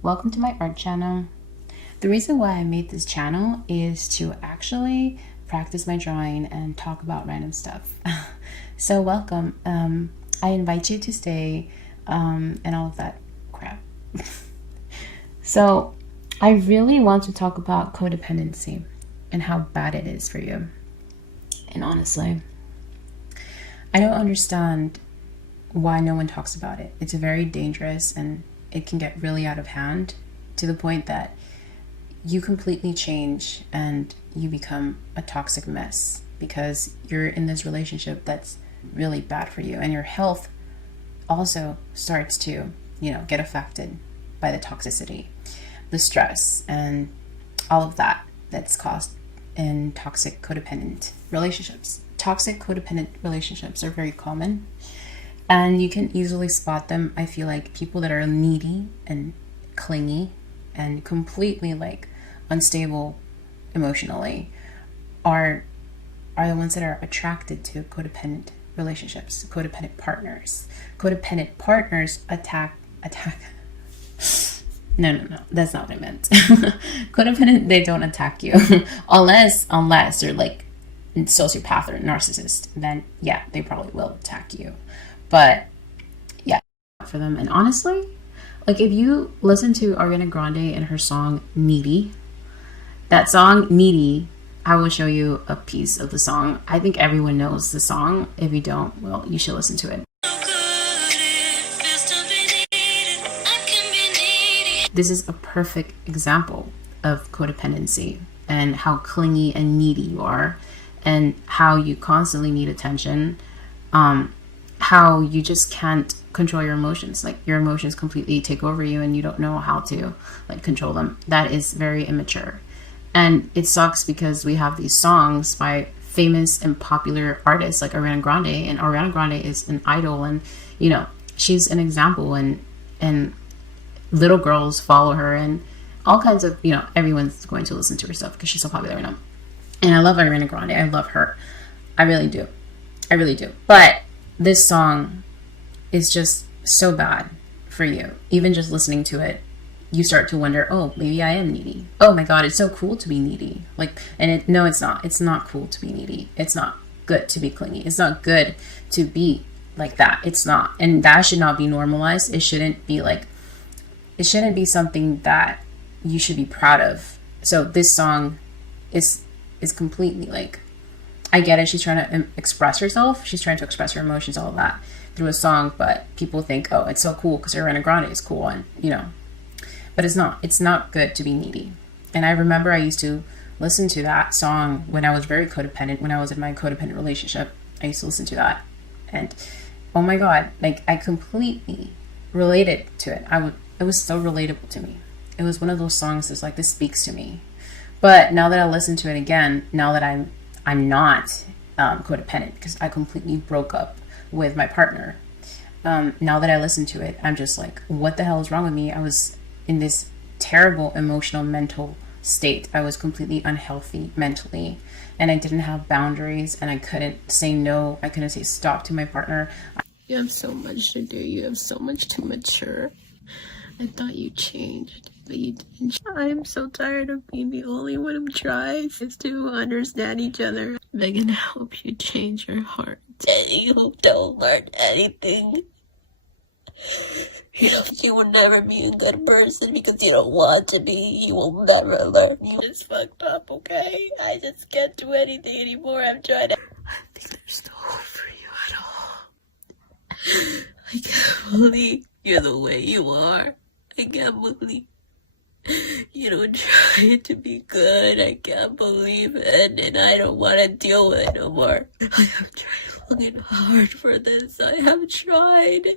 Welcome to my art channel. The reason why I made this channel is to actually practice my drawing and talk about random stuff. So welcome. I invite you to stay and all of that crap. So I really want to talk about codependency and how bad it is for you. And honestly, I don't understand why no one talks about it. It's very dangerous and it can get really out of hand to the point that you completely change and you become a toxic mess because you're in this relationship that's really bad for you, and your health also starts to, get affected by the toxicity, the stress, and all of that that's caused in toxic codependent relationships. Toxic codependent relationships are very common and you can easily spot them. I feel like people that are needy and clingy and completely unstable emotionally are the ones that are attracted to codependent relationships, codependent partners. Codependent partners attack no, that's not what I meant. Codependent, they don't attack you unless they're like sociopath or narcissist, then yeah, they probably will attack you. But yeah, for them. And honestly, if you listen to Ariana Grande and her song Needy, that song Needy, I will show you a piece of the song. I think everyone knows the song. If you don't, well, you should listen to it. This is a perfect example of codependency and how clingy and needy you are, and how you constantly need attention, how you just can't control your emotions. Your emotions completely take over you and you don't know how to control them. That is very immature. And it sucks because we have these songs by famous and popular artists like Ariana Grande, and Ariana Grande is an idol, and she's an example, and little girls follow her, and all kinds of, everyone's going to listen to her stuff because she's so popular right now. And I love Ariana Grande. I love her. I really do. But this song is just so bad for you. Even just listening to it, you start to wonder, oh, maybe I am needy. Oh my God, it's so cool to be needy. No, it's not. It's not cool to be needy. It's not good to be clingy. It's not good to be like that. It's not. And that should not be normalized. It shouldn't be something that you should be proud of. So this song is completely I get it. She's trying to express herself. She's trying to express her emotions, all of that through a song. But people think, oh, it's so cool because Ariana Grande is cool, and but it's not. It's not good to be needy. And I remember I used to listen to that song when I was very codependent. When I was in my codependent relationship, I used to listen to that, and oh my God, I completely related to it. It was so relatable to me. It was one of those songs that's this speaks to me. But now that I listen to it again, now that I'm not codependent because I completely broke up with my partner. Now that I listen to it, I'm just what the hell is wrong with me? I was in this terrible emotional, mental state. I was completely unhealthy mentally, and I didn't have boundaries, and I couldn't say no. I couldn't say stop to my partner. You have so much to do. You have so much to mature. I thought you changed, but you didn't. I'm so tired of being the only one who tries to understand each other. Megan, I hope you change your heart. And you don't learn anything. You will never be a good person because you don't want to be. You will never learn. It's fucked up, okay? I just can't do anything anymore. I'm trying to. I don't think there's no hope for you at all. I can't believe you're the way you are. I can't believe you don't try to be good. I can't believe it, and I don't want to deal with it no more. I have tried long and hard for this. I have tried.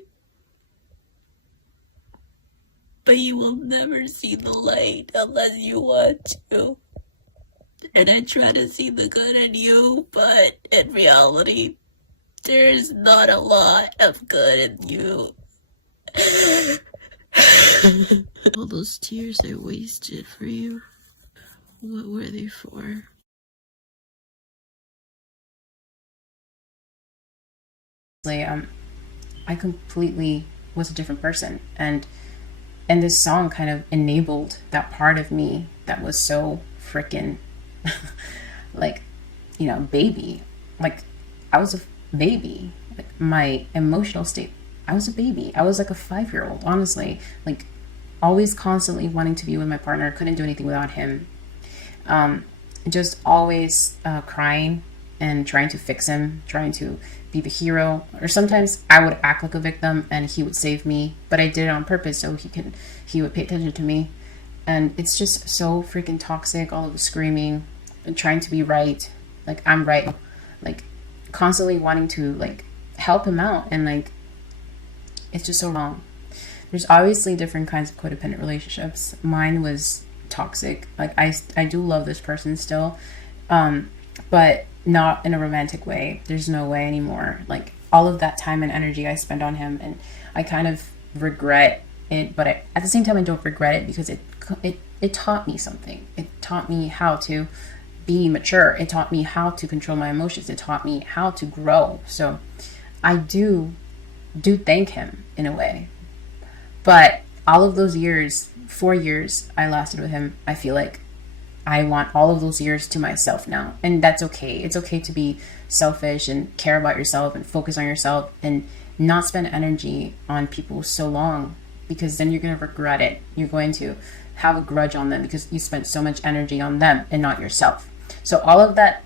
But you will never see the light unless you want to. And I try to see the good in you, but in reality, there's not a lot of good in you. All those tears I wasted for you, what were they for? I completely was a different person, and And this song kind of enabled that part of me that was so freaking like, baby. Like, I was a baby. Like, my emotional state, I was a baby. I was like a 5-year-old, honestly. Like, always constantly wanting to be with my partner. Couldn't do anything without him. Just always crying and trying to fix him, trying to be the hero. Or sometimes I would act like a victim and he would save me, but I did it on purpose so he would pay attention to me. And it's just so freaking toxic, all of the screaming and trying to be right. Like, I'm right. Like, constantly wanting to, like, help him out. And, like, it's just so wrong. There's obviously different kinds of codependent relationships. Mine was toxic. Like, I do love this person still, but not in a romantic way. There's no way anymore. Like, all of that time and energy I spent on him, and I kind of regret it, but at the same time I don't regret it, because it taught me something. It taught me how to be mature. It taught me how to control my emotions. It taught me how to grow. So I do thank him in a way. But all of those years, 4 years I lasted with him, I feel like I want all of those years to myself now. And that's okay. It's okay to be selfish and care about yourself and focus on yourself and not spend energy on people so long, because then you're going to regret it. You're going to have a grudge on them because you spent so much energy on them and not yourself. So all of that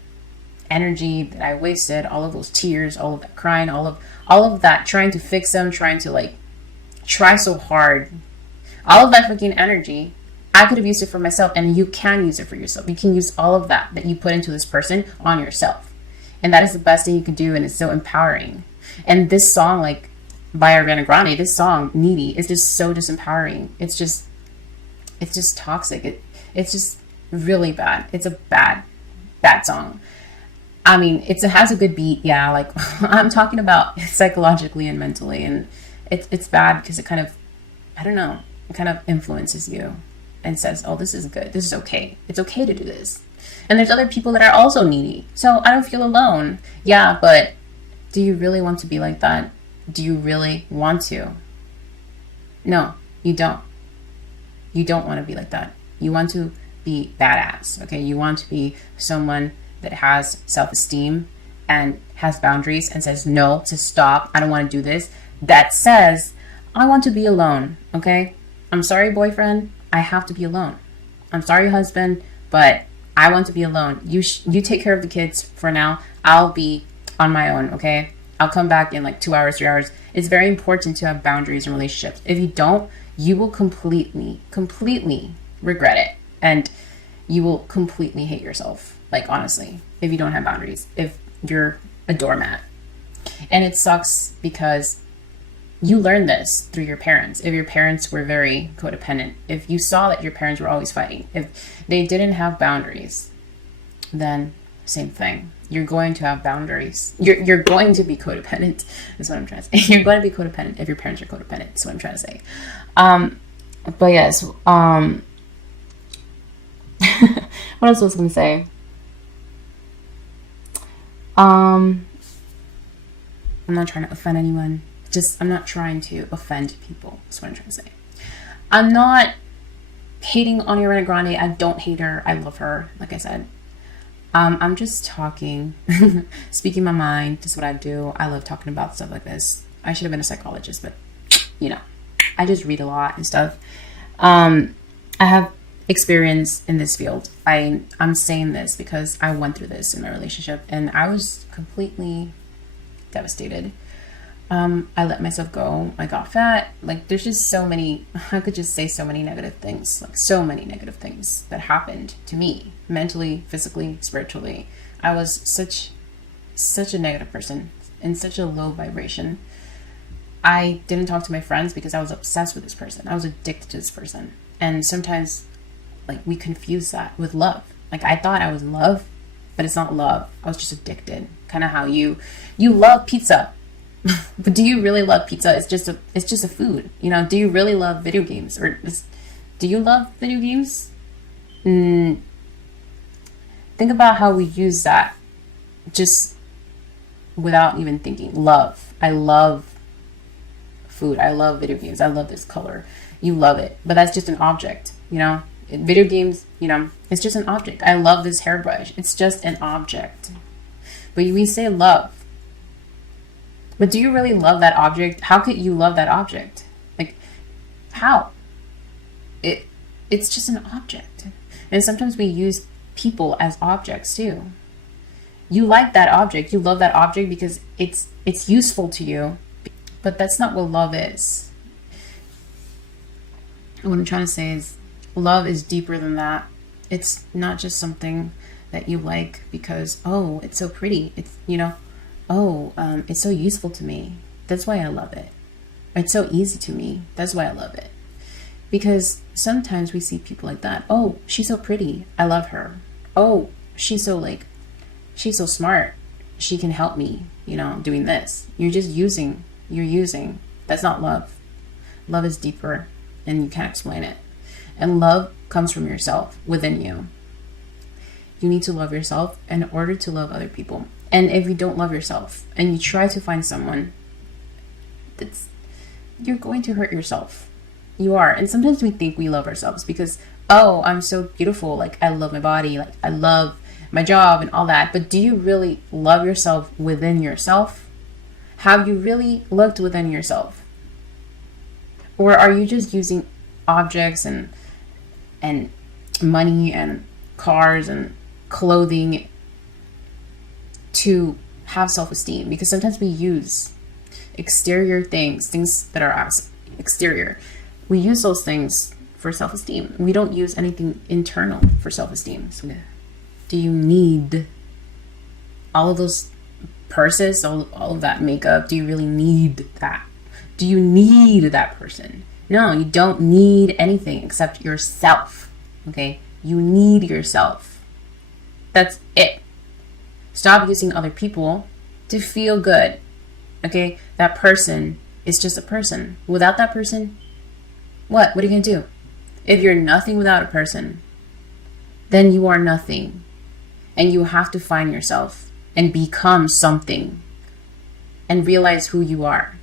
energy that I wasted, all of those tears, all of that crying, all of that trying to fix them, trying to, like, try so hard, all of that freaking energy, I could have used it for myself, and you can use it for yourself. You can use all of that you put into this person on yourself. And that is the best thing you can do, and it's so empowering. And this song, like, by Ariana Grande, this song, Needy, is just so disempowering. It's just toxic. It's just really bad. It's a bad song. I mean, it has a good beat, yeah, like, I'm talking about psychologically and mentally, and it's bad because it kind of, I don't know, it kind of influences you and says, oh, this is good, this is okay, it's okay to do this. And there's other people that are also needy, so I don't feel alone. Yeah, but do you really want to be like that? Do you really want to? No, you don't. You don't want to be like that. You want to be badass, okay? You want to be someone that has self-esteem and has boundaries and says no, to stop, I don't want to do this. That says, I want to be alone, okay? I'm sorry, boyfriend, I have to be alone. I'm sorry, husband, but I want to be alone. You take care of the kids for now. I'll be on my own, okay? I'll come back in like 2 hours, 3 hours. It's very important to have boundaries in relationships. If you don't, you will completely regret it. And you will completely hate yourself. Like, honestly, if you don't have boundaries, if you're a doormat. And it sucks because you learned this through your parents. If your parents were very codependent, if you saw that your parents were always fighting, if they didn't have boundaries, then same thing. You're going to have boundaries. You're going to be codependent. That's what I'm trying to say. You're going to be codependent if your parents are codependent. That's what I'm trying to say. But yes. What else was I going to say? I'm not trying to offend anyone. I'm not trying to offend people. That's what I'm trying to say. I'm not hating on Ariana Grande. I don't hate her. I love her. Like I said. I'm just talking, speaking my mind. Just what I do. I love talking about stuff like this. I should have been a psychologist, but I just read a lot and stuff. I have experience in this field. I'm saying this because I went through this in my relationship, and I was completely devastated. I let myself go. I got fat. Like, there's just so many, I could just say so many negative things, like so many negative things that happened to me, mentally, physically, spiritually. I was such a negative person in such a low vibration. I didn't talk to my friends because I was obsessed with this person. I was addicted to this person. And sometimes, like, we confuse that with love. Like, I thought I was in love, but it's not love. I was just addicted. Kind of how you love pizza. But do you really love pizza? It's just a food. Do you really love video games? Do you love video games? Think about how we use that just without even thinking. Love. I love food. I love video games. I love this color. You love it, but that's just an object, you know? In video games, you know, it's just an object. I love this hairbrush. It's just an object. But we say love. But do you really love that object? How could you love that object? Like, how? It's just an object. And sometimes we use people as objects too. You like that object. You love that object because it's useful to you. But that's not what love is. What I'm trying to say is love is deeper than that. It's not just something that you like because, oh, it's so pretty. It's, you know, oh, it's so useful to me. That's why I love it. It's so easy to me. That's why I love it. Because sometimes we see people like that. Oh, she's so pretty. I love her. Oh, she's so smart. She can help me, you know, doing this. You're using. That's not love. Love is deeper and you can't explain it. And love comes from yourself, within you. You need to love yourself in order to love other people. And if you don't love yourself and you try to find someone, you're going to hurt yourself. You are. And sometimes we think we love ourselves because, oh, I'm so beautiful. Like, I love my body. Like, I love my job and all that. But do you really love yourself within yourself? Have you really looked within yourself? Or are you just using objects and money and cars and clothing to have self-esteem? Because sometimes we use exterior things that are exterior. We use those things for self-esteem. We don't use anything internal for self-esteem. So do you need all of those purses, all of that makeup? Do you really need that? Do you need that person? No, you don't need anything except yourself. Okay? You need yourself. That's it. Stop using other people to feel good. Okay? That person is just a person. Without that person, what? What are you going to do? If you're nothing without a person, then you are nothing. And you have to find yourself and become something and realize who you are.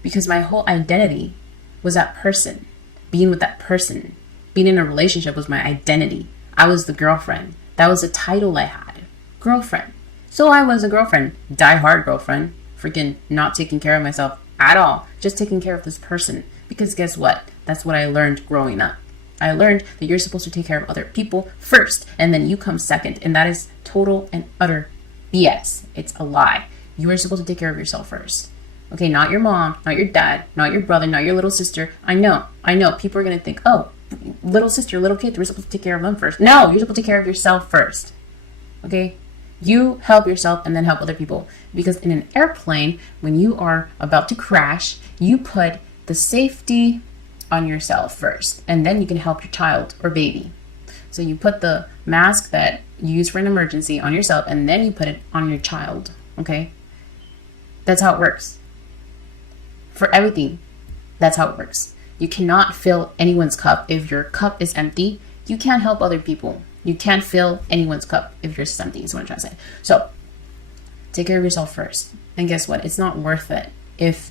Because my whole identity was that person. Being with that person. Being in a relationship was my identity. I was the girlfriend. That was the title I had. Girlfriend. So I was a girlfriend. Die-hard girlfriend. Freaking not taking care of myself at all. Just taking care of this person. Because guess what? That's what I learned growing up. I learned that you're supposed to take care of other people first, and then you come second. And that is total and utter BS. It's a lie. You are supposed to take care of yourself first. Okay, not your mom, not your dad, not your brother, not your little sister. I know. People are going to think, oh, little sister, little kid, we're supposed to take care of them first. No, you're supposed to take care of yourself first. Okay? You help yourself and then help other people. Because in an airplane, when you are about to crash, you put the safety on yourself first. And then you can help your child or baby. So you put the mask that you use for an emergency on yourself, and then you put it on your child. Okay? That's how it works. For everything, that's how it works. You cannot fill anyone's cup. If your cup is empty, you can't help other people. You can't fill anyone's cup if yours is empty, is what I'm trying to say. So, take care of yourself first. And guess what? It's not worth it. If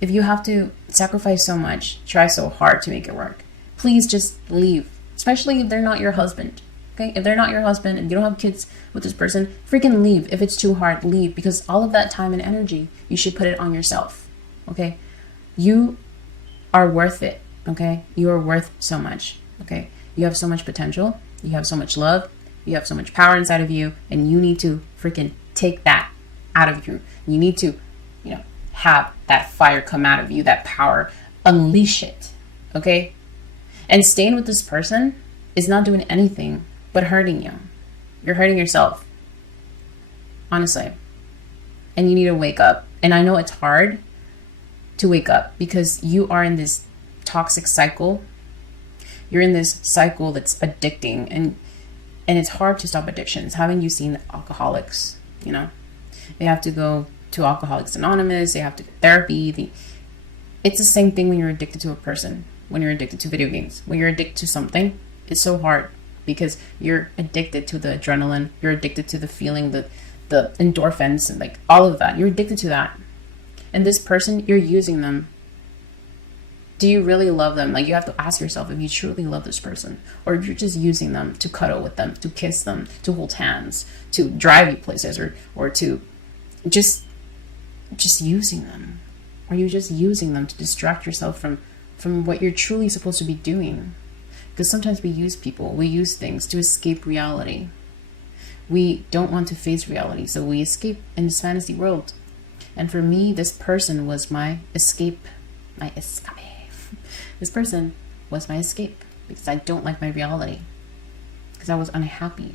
you have to sacrifice so much, try so hard to make it work, please just leave. Especially if they're not your husband. Okay? If they're not your husband and you don't have kids with this person, freaking leave. If it's too hard, leave. Because all of that time and energy, you should put it on yourself. Okay? You are worth it. Okay? You are worth so much. Okay? You have so much potential. You have so much love. You have so much power inside of you. And you need to freaking take that out of you. You need to, have that fire come out of you, that power. Unleash it. Okay? And staying with this person is not doing anything but hurting you. You're hurting yourself. Honestly. And you need to wake up. And I know it's hard to wake up because you are in this toxic cycle. You're in this cycle that's addicting, and it's hard to stop addictions. Haven't you seen alcoholics? They have to go to Alcoholics Anonymous. They have to get therapy. It's the same thing when you're addicted to a person, when you're addicted to video games, when you're addicted to something. It's so hard because you're addicted to the adrenaline. You're addicted to the feeling, the endorphins, and like all of that. You're addicted to that. And this person, you're using them Do you really love them? Like, you have to ask yourself if you truly love this person, or if you're just using them to cuddle with them, to kiss them, to hold hands, to drive you places, or to just using them. Are you just using them to distract yourself from what you're truly supposed to be doing? Because sometimes we use people, we use things to escape reality. We don't want to face reality, so we escape in this fantasy world. And for me, this person was my escape, my escape. This person was my escape because I don't like my reality, because I was unhappy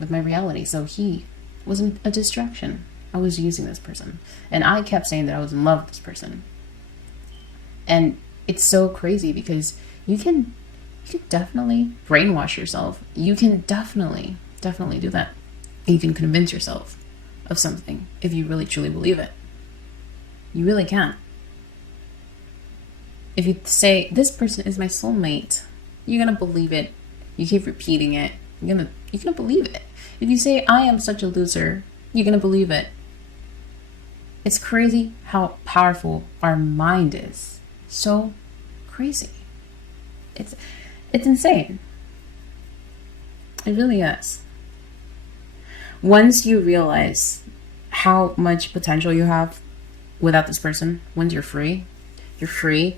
with my reality. So he was a distraction. I was using this person, and I kept saying that I was in love with this person. And it's so crazy because you can definitely brainwash yourself. You can definitely do that. You can convince yourself of something if you really truly believe it. You really can. If you say, this person is my soulmate, you're gonna believe it. You keep repeating it, you're gonna believe it. If you say, I am such a loser, you're gonna believe it. It's crazy how powerful our mind is. So crazy. It's insane. It really is. Once you realize how much potential you have without this person, once you're free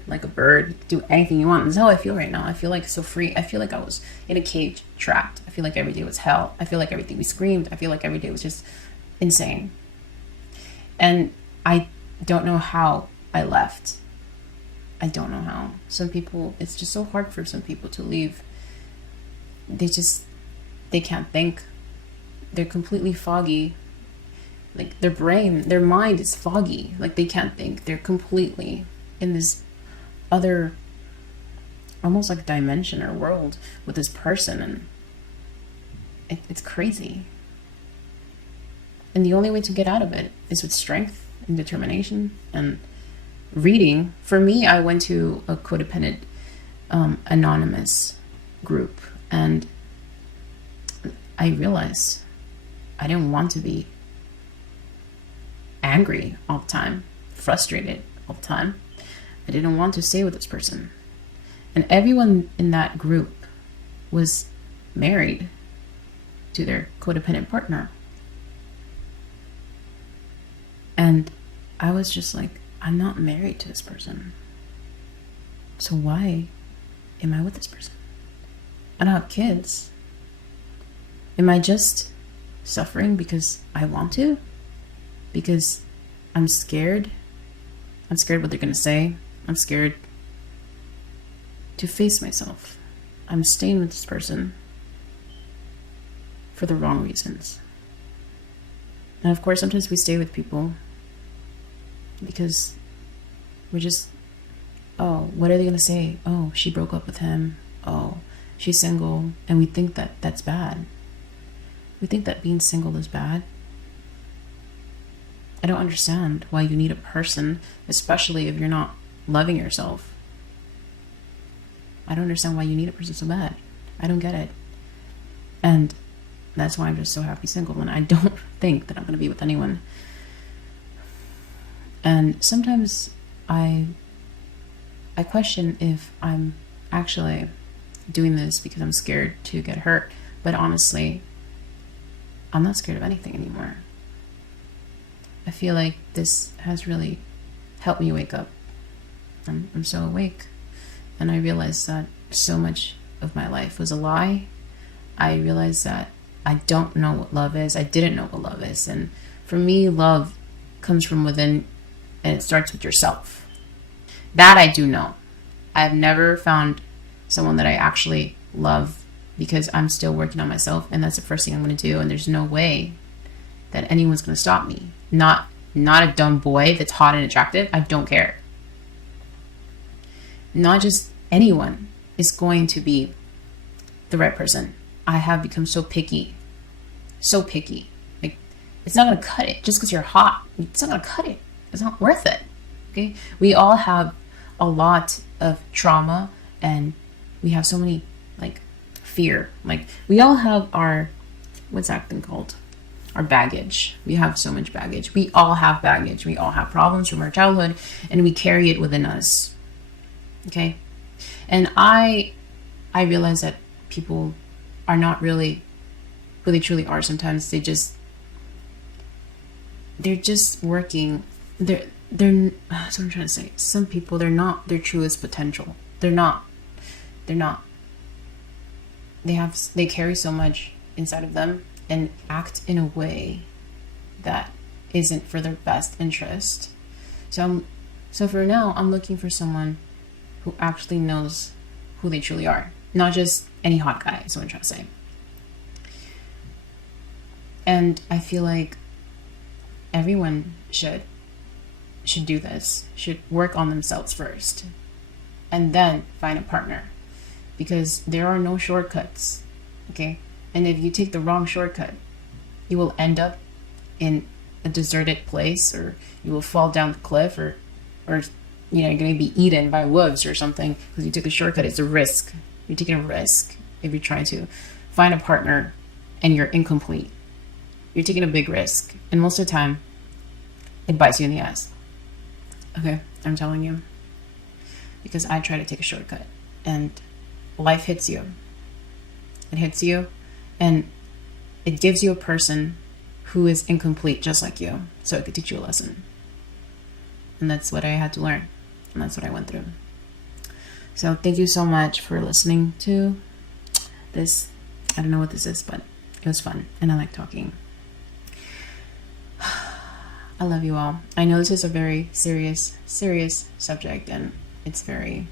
like a bird. You can do anything you want. This is how I feel right now. I feel like so free. I feel like I was in a cage, trapped. I feel like every day was hell. I feel like everything we screamed. I feel like every day was just insane. And I don't know how I left. I don't know how. Some people, it's just so hard for some people to leave. They can't think. They're completely foggy. Like their mind is foggy. Like they can't think. They're completely in this other, almost like dimension or world with this person, and it's crazy. And the only way to get out of it is with strength and determination and reading. For me, I went to a codependent anonymous group, and I realized I didn't want to be angry all the time, frustrated all the time. I didn't want to stay with this person. And everyone in that group was married to their codependent partner. And I was just like, I'm not married to this person. So why am I with this person? I don't have kids. Am I just suffering because I want to? Because I'm scared? I'm scared what they're going to say. I'm scared to face myself. I'm staying with this person for the wrong reasons. And of course, sometimes we stay with people because we're just, oh, what are they going to say? Oh, she broke up with him. Oh, she's single. And we think that that's bad. We think that being single is bad. I don't understand why you need a person, especially if you're not loving yourself. I don't understand why you need a person so bad. I don't get it. And that's why I'm just so happy single, and I don't think that I'm going to be with anyone. And sometimes I question if I'm actually doing this because I'm scared to get hurt. But honestly, I'm not scared of anything anymore. I feel like this has really helped me wake up. I'm so awake. And I realized that so much of my life was a lie. I realized that I don't know what love is. I didn't know what love is. And for me, love comes from within, and it starts with yourself. That I do know. I've never found someone that I actually love because I'm still working on myself, and that's the first thing I'm going to do. And there's no way that anyone's going to stop me. Not a dumb boy that's hot and attractive. I don't care. Not just anyone is going to be the right person. I have become so picky. So picky. Like, it's not going to cut it. Just because you're hot, it's not going to cut it. It's not worth it. Okay? We all have a lot of trauma, and we have so many, like, fear. Like, we all have our, what's that thing called? Our baggage. We have so much baggage. We all have baggage. We all have problems from our childhood, and we carry it within us. Okay. And I realize that people are not really who they truly are. Sometimes they're just working. That's what I'm trying to say. Some people, they're not their truest potential. They're not. They carry so much inside of them and act in a way that isn't for their best interest. So for now, I'm looking for someone who actually knows who they truly are, not just any hot guy. Is what I'm trying to say. And I feel like everyone should do this, should work on themselves first, and then find a partner, because there are no shortcuts. Okay. And if you take the wrong shortcut, you will end up in a deserted place, or you will fall down the cliff, or you're going to be eaten by wolves or something because you took a shortcut. It's a risk. You're taking a risk if you're trying to find a partner and you're incomplete. You're taking a big risk, and most of the time it bites you in the ass. Okay, I'm telling you, because I try to take a shortcut and life hits you. It hits you, and it gives you a person who is incomplete just like you, so it could teach you a lesson. And that's what I had to learn, and that's what I went through. So thank you so much for listening to this. I don't know what this is, but it was fun, and I like talking. I love you all. I know this is a very serious subject, and it's very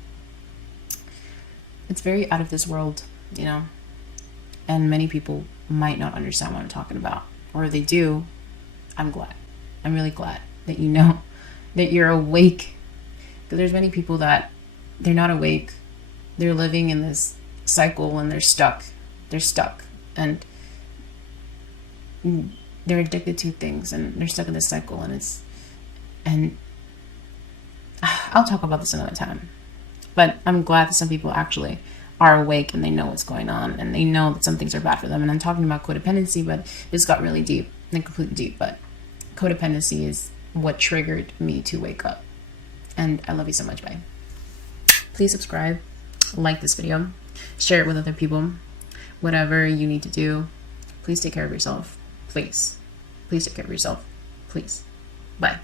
out of this world, and many people might not understand what I'm talking about, or if they do, I'm glad. I'm really glad that you know that you're awake, because there's many people that they're not awake. They're living in this cycle, and they're stuck, and they're addicted to things, and they're stuck in this cycle, and I'll talk about this another time. But I'm glad that some people actually are awake, and they know what's going on, and they know that some things are bad for them. And I'm talking about codependency, but this got really deep, and completely deep. But codependency is what triggered me to wake up. And I love you so much. Bye. Please subscribe, like this video, share it with other people. Whatever you need to do, please take care of yourself. Please take care of yourself. Please. Bye.